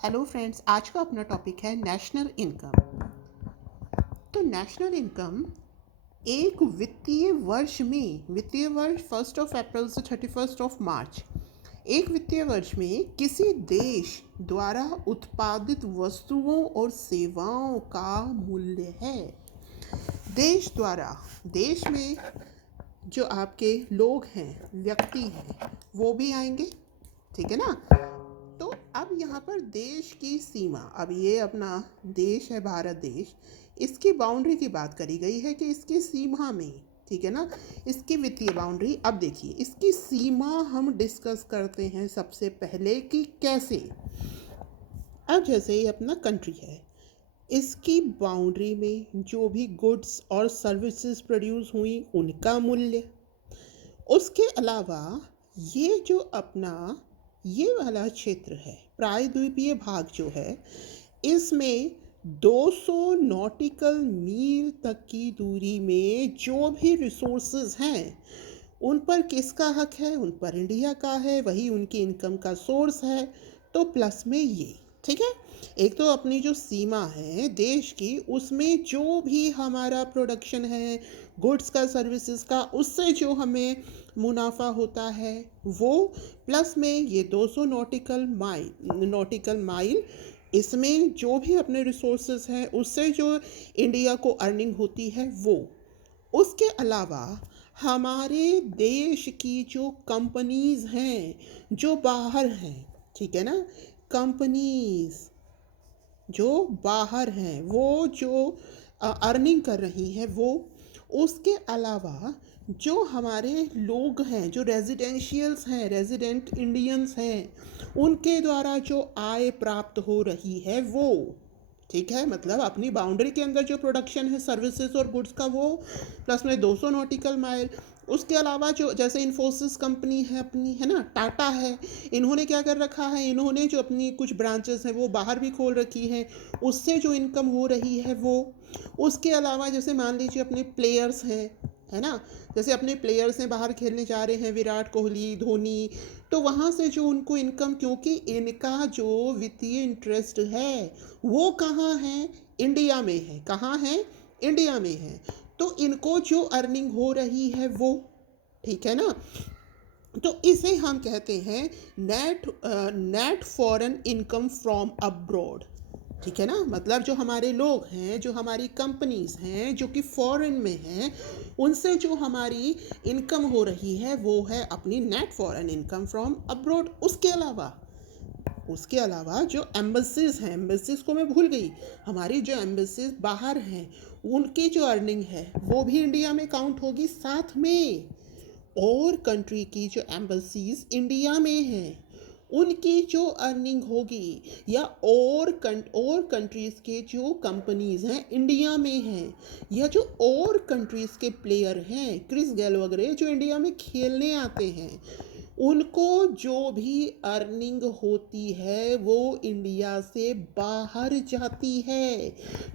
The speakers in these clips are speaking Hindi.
हेलो फ्रेंड्स, आज का अपना टॉपिक है नेशनल इनकम। तो नेशनल इनकम एक वित्तीय वर्ष 1 अप्रैल से 31 मार्च, एक वित्तीय वर्ष में किसी देश द्वारा उत्पादित वस्तुओं और सेवाओं का मूल्य है। देश द्वारा, देश में जो आपके लोग हैं, व्यक्ति हैं, वो भी आएंगे, ठीक है ना। तो अब यहाँ पर देश की सीमा, अब ये अपना देश है भारत देश, इसकी बाउंड्री की बात करी गई है कि इसकी सीमा में, ठीक है ना, इसकी वित्तीय बाउंड्री। अब देखिए, इसकी सीमा हम डिस्कस करते हैं सबसे पहले कि कैसे। अब जैसे ये अपना कंट्री है, इसकी बाउंड्री में जो भी गुड्स और सर्विसेज प्रोड्यूस हुई उनका मूल्य, उसके अलावा ये जो अपना ये वाला क्षेत्र है, प्रायद्वीपीय भाग जो है, इसमें 200 नॉटिकल मील तक की दूरी में जो भी रिसोर्सेज हैं उन पर किसका हक है? उन पर इंडिया का है, वही उनकी इनकम का सोर्स है। तो प्लस में ये, ठीक है। एक तो अपनी जो सीमा है देश की, उसमें जो भी हमारा प्रोडक्शन है गुड्स का, सर्विसेज का, उससे जो हमें मुनाफा होता है वो, प्लस में ये 200 नॉटिकल माइल, इसमें जो भी अपने रिसोर्सेज हैं उससे जो इंडिया को अर्निंग होती है वो। उसके अलावा हमारे देश की जो कंपनीज हैं जो बाहर हैं, ठीक है ना, कंपनीज जो बाहर हैं वो जो अर्निंग कर रही हैं वो। उसके अलावा जो हमारे लोग हैं, जो रेजिडेंशियल्स हैं, रेजिडेंट इंडियंस हैं, उनके द्वारा जो आय प्राप्त हो रही है वो, ठीक है। मतलब अपनी बाउंड्री के अंदर जो प्रोडक्शन है सर्विसेज और गुड्स का वो, प्लस में 200 नॉटिकल माइल। उसके अलावा जो जैसे इन्फोसिस कंपनी है अपनी, है ना, टाटा है, इन्होंने क्या कर रखा है, इन्होंने जो अपनी कुछ ब्रांचेस हैं वो बाहर भी खोल रखी हैं, उससे जो इनकम हो रही है वो। उसके अलावा जैसे मान लीजिए अपने प्लेयर्स हैं, है ना, जैसे अपने प्लेयर्स हैं बाहर खेलने जा रहे हैं, विराट कोहली, धोनी, तो वहाँ से जो उनको इनकम, क्योंकि इनका जो वित्तीय इंटरेस्ट है वो कहाँ है? इंडिया में है। कहाँ है? इंडिया में है। तो इनको जो अर्निंग हो रही है वो, ठीक है ना। तो इसे हम कहते हैं net foreign income from abroad, ठीक है ना। मतलब जो हमारे लोग हैं, जो हमारी कंपनीज हैं जो कि फॉरेन में हैं, उनसे जो हमारी इनकम हो रही है वो है अपनी net foreign income from abroad. उसके अलावा जो एम्बेसीज हैं, एम्बेसीज को मैं भूल गई, हमारी जो एम्बेसीज बाहर हैं उनकी जो अर्निंग है वो भी इंडिया में काउंट होगी साथ में। और कंट्री की जो एम्बेसीज इंडिया में हैं उनकी जो अर्निंग होगी, या और कंट्रीज़ के जो कंपनीज हैं इंडिया में हैं, या जो और कंट्रीज़ के प्लेयर हैं, क्रिस गेल वगैरह जो इंडिया में खेलने आते हैं, उनको जो भी अर्निंग होती है वो इंडिया से बाहर जाती है,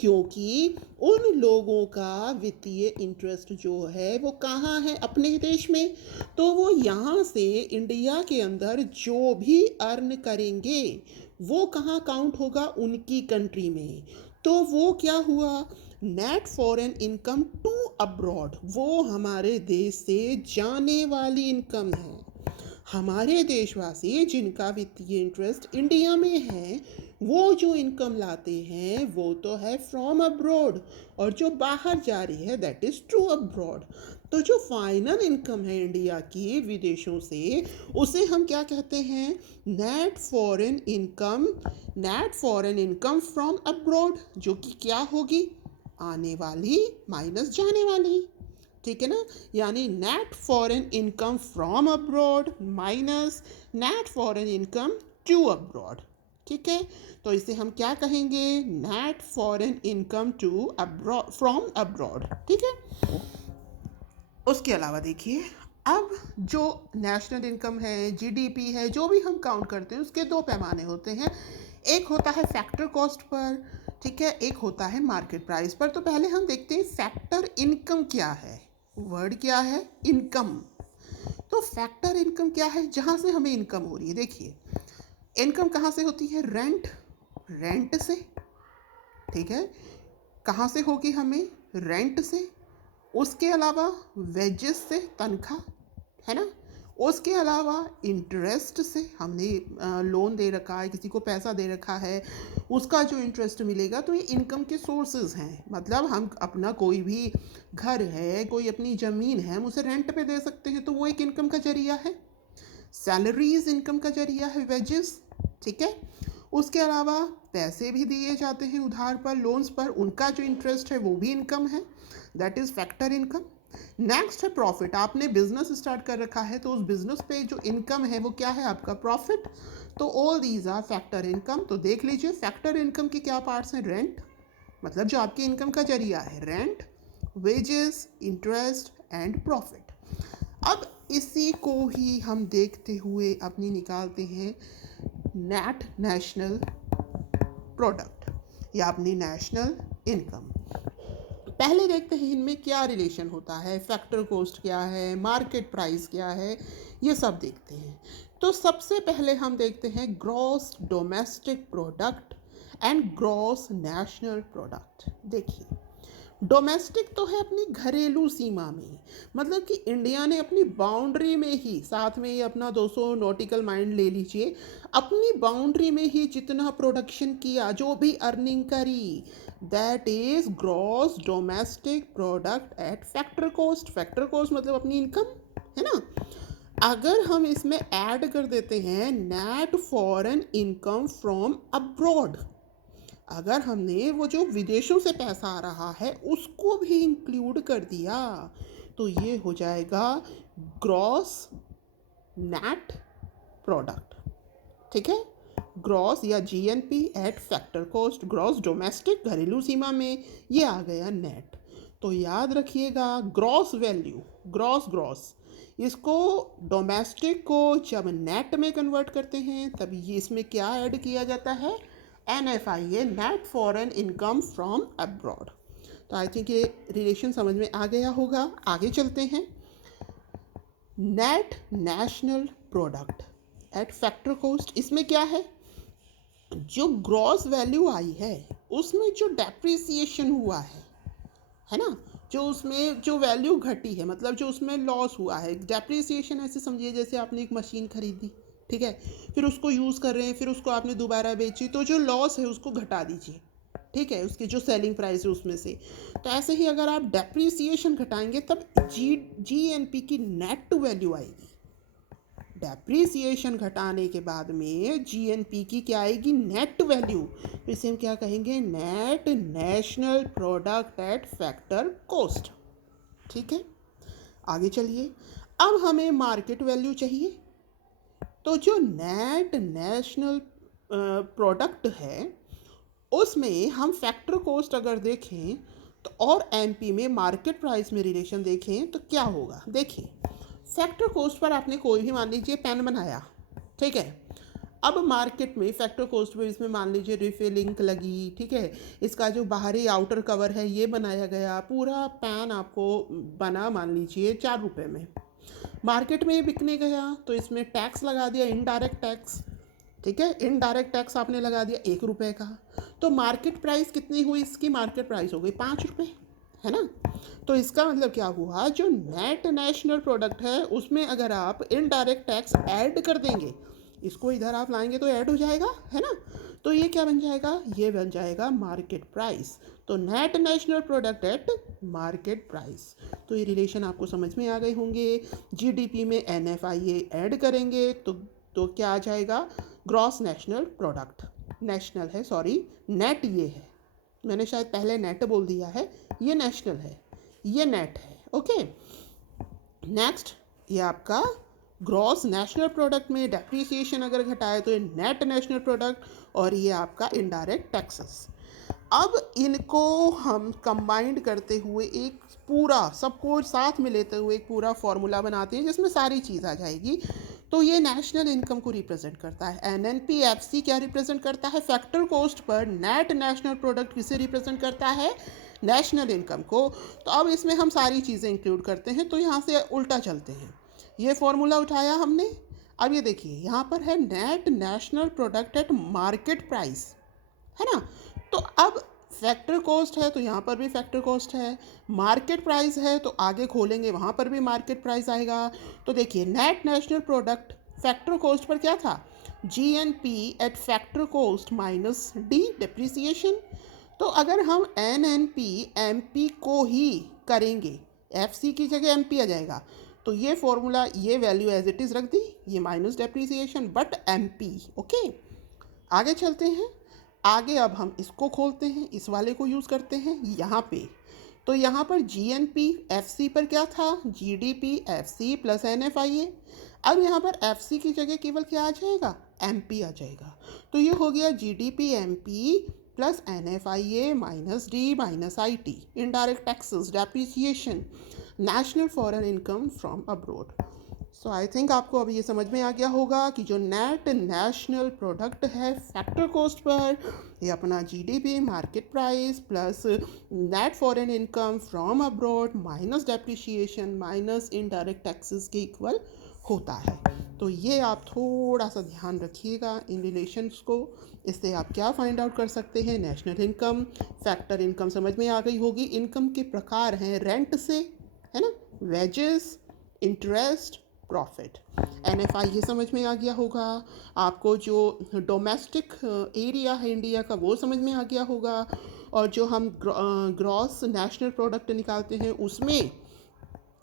क्योंकि उन लोगों का वित्तीय इंटरेस्ट जो है वो कहाँ है? अपने देश में। तो वो यहाँ से इंडिया के अंदर जो भी अर्न करेंगे वो कहाँ काउंट होगा? उनकी कंट्री में। तो वो क्या हुआ? Net foreign income to abroad, वो हमारे देश से जाने वाली इनकम है। हमारे देशवासी जिनका वित्तीय इंटरेस्ट इंडिया में है वो जो इनकम लाते हैं वो तो है फ्रॉम अब्रॉड, और जो बाहर जा रही है दैट इज़ टू अब्रॉड। तो जो फाइनल इनकम है इंडिया की विदेशों से, उसे हम क्या कहते हैं? Net foreign income from abroad, जो कि क्या होगी? आने वाली माइनस जाने वाली, ठीक है ना। यानी net foreign income from abroad minus net foreign income to abroad, ठीक है। तो इसे हम क्या कहेंगे? Net foreign income to abroad, from abroad, ठीक है। उसके अलावा देखिए, अब जो नेशनल इनकम है, जीडीपी है, जो भी हम काउंट करते हैं उसके दो पैमाने होते हैं। एक होता है फैक्टर कॉस्ट पर, ठीक है, एक होता है मार्केट प्राइस पर। तो पहले हम देखते हैं फैक्टर इनकम क्या है। वर्ड क्या है? इनकम। तो फैक्टर इनकम क्या है? जहाँ से हमें इनकम हो रही है। देखिए, इनकम कहाँ से होती है? रेंट, रेंट से, ठीक है, कहाँ से होगी हमें, रेंट से। उसके अलावा वेजेस से, तनख्वाह, है ना। उसके अलावा इंटरेस्ट से, हमने लोन दे रखा है, किसी को पैसा दे रखा है, उसका जो इंटरेस्ट मिलेगा। तो ये इनकम के सोर्सेज हैं। मतलब हम अपना कोई भी घर है, कोई अपनी ज़मीन है, हम उसे रेंट पे दे सकते हैं, तो वो एक इनकम का जरिया है। सैलरीज इनकम का जरिया है, वेजेस, ठीक है। उसके अलावा पैसे भी दिए जाते हैं उधार पर, लोन्स पर, उनका जो इंटरेस्ट है वो भी इनकम है, that is factor income. Next है प्रॉफिट। आपने बिजनेस स्टार्ट कर रखा है, तो उस बिजनेस पे जो इनकम है वो क्या है, आपका प्रॉफिट। तो all these are factor income. तो देख लीजिए फैक्टर इनकम के क्या पार्ट्स हैं, रेंट, मतलब जो आपकी इनकम का जरिया है, rent, wages, interest and profit. अब इसी को ही हम देखते हुए अपनी निकालते हैं नेट नेशनल प्रोडक्ट या अपनी नेशनल इनकम। पहले देखते हैं इनमें क्या रिलेशन होता है, फैक्टर कॉस्ट क्या है, मार्केट प्राइस क्या है, ये सब देखते हैं। तो सबसे पहले हम देखते हैं gross domestic product and gross national product. देखिए डोमेस्टिक तो है अपनी घरेलू सीमा में, मतलब कि इंडिया ने अपनी बाउंड्री में ही, साथ में ही अपना 200 नॉटिकल माइल ले लीजिए, अपनी बाउंड्री में ही जितना प्रोडक्शन किया, जो भी अर्निंग करी, that is gross domestic product at factor cost. Factor cost मतलब अपनी इनकम, है ना। अगर हम इसमें ऐड कर देते हैं net foreign income from abroad, अगर हमने वो जो विदेशों से पैसा आ रहा है उसको भी इंक्लूड कर दिया, तो ये हो जाएगा ग्रॉस नेट प्रोडक्ट, ठीक है। ग्रॉस या GNP eight factor cost, gross domestic घरेलू सीमा में, ये आ गया नेट। तो याद रखिएगा ग्रॉस वैल्यू, ग्रॉस ग्रॉस, इसको डोमेस्टिक को जब नेट में कन्वर्ट करते हैं तब ये इसमें क्या ऐड किया जाता है, NFIA, net foreign income from abroad. तो आई थिंक ये रिलेशन समझ में आ गया होगा। आगे चलते हैं। Net national product at factor cost, इसमें क्या है, जो ग्रॉस वैल्यू आई है उसमें जो डेप्रिसिएशन हुआ है ना, जो उसमें जो वैल्यू घटी है, मतलब जो उसमें लॉस हुआ है। डेप्रिसिएशन ऐसे समझिए जैसे आपने एक मशीन खरीदी, ठीक है, फिर उसको यूज़ कर रहे हैं, फिर उसको आपने दोबारा बेची, तो जो लॉस है उसको घटा दीजिए, ठीक है, उसकी जो सेलिंग प्राइस है उसमें से। तो ऐसे ही अगर आप डेप्रिसिएशन घटाएंगे तब जीएनपी की नेट वैल्यू आएगी। डेप्रिसिएशन घटाने के बाद में जीएनपी की क्या आएगी, नेट वैल्यू। तो इसे हम क्या कहेंगे, net national product at factor cost, ठीक है। आगे चलिए, अब हमें मार्केट वैल्यू चाहिए। तो जो नेट नेशनल प्रोडक्ट है उसमें हम फैक्टर कॉस्ट अगर देखें तो और एमपी में मार्केट प्राइस में रिलेशन देखें तो क्या होगा। देखिए फैक्टर कॉस्ट पर आपने कोई भी मान लीजिए पेन बनाया, ठीक है, अब मार्केट में फैक्टर कॉस्ट पे इसमें मान लीजिए रिफिलिंग लगी, ठीक है, इसका जो बाहरी आउटर कवर है ये बनाया गया, पूरा पेन आपको बना मान लीजिए 4 रुपये में। मार्केट में बिकने गया तो इसमें टैक्स लगा दिया, इनडायरेक्ट टैक्स, ठीक है, इनडायरेक्ट टैक्स आपने लगा दिया 1 रुपये का। तो मार्केट प्राइस कितनी हुई, इसकी मार्केट प्राइस हो गई 5 रुपये, है ना। तो इसका मतलब क्या हुआ, जो नेट नेशनल प्रोडक्ट है उसमें अगर आप इनडायरेक्ट टैक्स ऐड कर देंगे, इसको इधर आप लाएंगे तो ऐड हो जाएगा, है ना। तो ये क्या बन जाएगा, ये बन जाएगा मार्केट प्राइस। तो net national product at market price. तो ये रिलेशन आपको समझ में आ गए होंगे। जीडीपी में NFIA ऐड करेंगे तो क्या आ जाएगा, ग्रॉस नेशनल प्रोडक्ट, नेशनल है सॉरी, नेट ये है, मैंने शायद पहले नेट बोल दिया है, ये नेशनल है, ये नेट है, ओके। नेक्स्ट ये आपका ग्रॉस नेशनल प्रोडक्ट में डेप्रिसिएशन अगर घटाए तो ये नेट नेशनल प्रोडक्ट, और ये आपका इनडायरेक्ट टैक्सेस। अब इनको हम कंबाइंड करते हुए एक पूरा सबको साथ में लेते हुए एक पूरा फॉर्मूला बनाते हैं जिसमें सारी चीज़ आ जाएगी। तो ये नेशनल इनकम को रिप्रेजेंट करता है। NNPFC क्या रिप्रेजेंट करता है, factor cost per net national product किसे रिप्रेजेंट करता है, नेशनल इनकम को। तो अब इसमें हम सारी चीज़ें इंक्लूड करते हैं, तो यहाँ से उल्टा चलते हैं। ये फॉर्मूला उठाया हमने, अब ये देखिए यहाँ पर है net national product at market price, है ना। तो अब फैक्टर कॉस्ट है तो यहाँ पर भी फैक्टर कॉस्ट है, मार्केट प्राइस है तो आगे खोलेंगे वहाँ पर भी मार्केट प्राइस आएगा। तो देखिए net national product factor cost per क्या था, GNP eight factor cost minus D depreciation. तो अगर हम NNP MP को ही करेंगे, FC की जगह MP आ जाएगा, तो ये फॉर्मूला ये वैल्यू एज इट इज़ रख दी, ये minus depreciation but MP। Okay, आगे चलते हैं। आगे अब हम इसको खोलते हैं, इस वाले को यूज़ करते हैं यहाँ पे। तो यहाँ पर GNP FC पर क्या था, GDP FC प्लस NFIA। अब यहाँ पर FC की जगह केवल क्या आ जाएगा, MP आ जाएगा। तो ये हो गया GDP MP plus NFIA minus D minus IT, indirect taxes, depreciation, national foreign income from abroad. So I think आपको अभी ये समझ में आ गया होगा कि जो नेट नेशनल प्रोडक्ट है फैक्टर कॉस्ट पर, ये अपना GDP market price plus net foreign income from abroad minus depreciation minus indirect taxes के इक्वल होता है। तो ये आप थोड़ा सा ध्यान रखिएगा इन रिलेशंस को। इससे आप क्या फाइंड आउट कर सकते हैं, नेशनल इनकम, फैक्टर इनकम समझ में आ गई होगी। इनकम के प्रकार हैं रेंट से, है ना, वेजेस, इंटरेस्ट, प्रॉफिट। NFI ये समझ में आ गया होगा आपको, जो डोमेस्टिक एरिया है इंडिया का वो समझ में आ गया होगा, और जो हम ग्रॉस नेशनल प्रोडक्ट निकालते हैं उसमें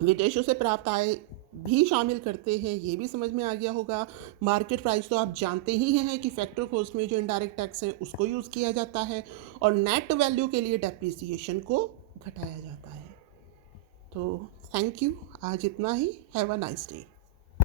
विदेशों से प्राप्त आय भी शामिल करते हैं, ये भी समझ में आ गया होगा। मार्केट प्राइस तो आप जानते ही हैं कि फैक्टर कॉस्ट में जो इनडायरेक्ट टैक्स है उसको यूज़ किया जाता है, और नेट वैल्यू के लिए डेप्रिसिएशन को घटाया जाता है। तो थैंक यू, आज इतना ही। Have a nice day.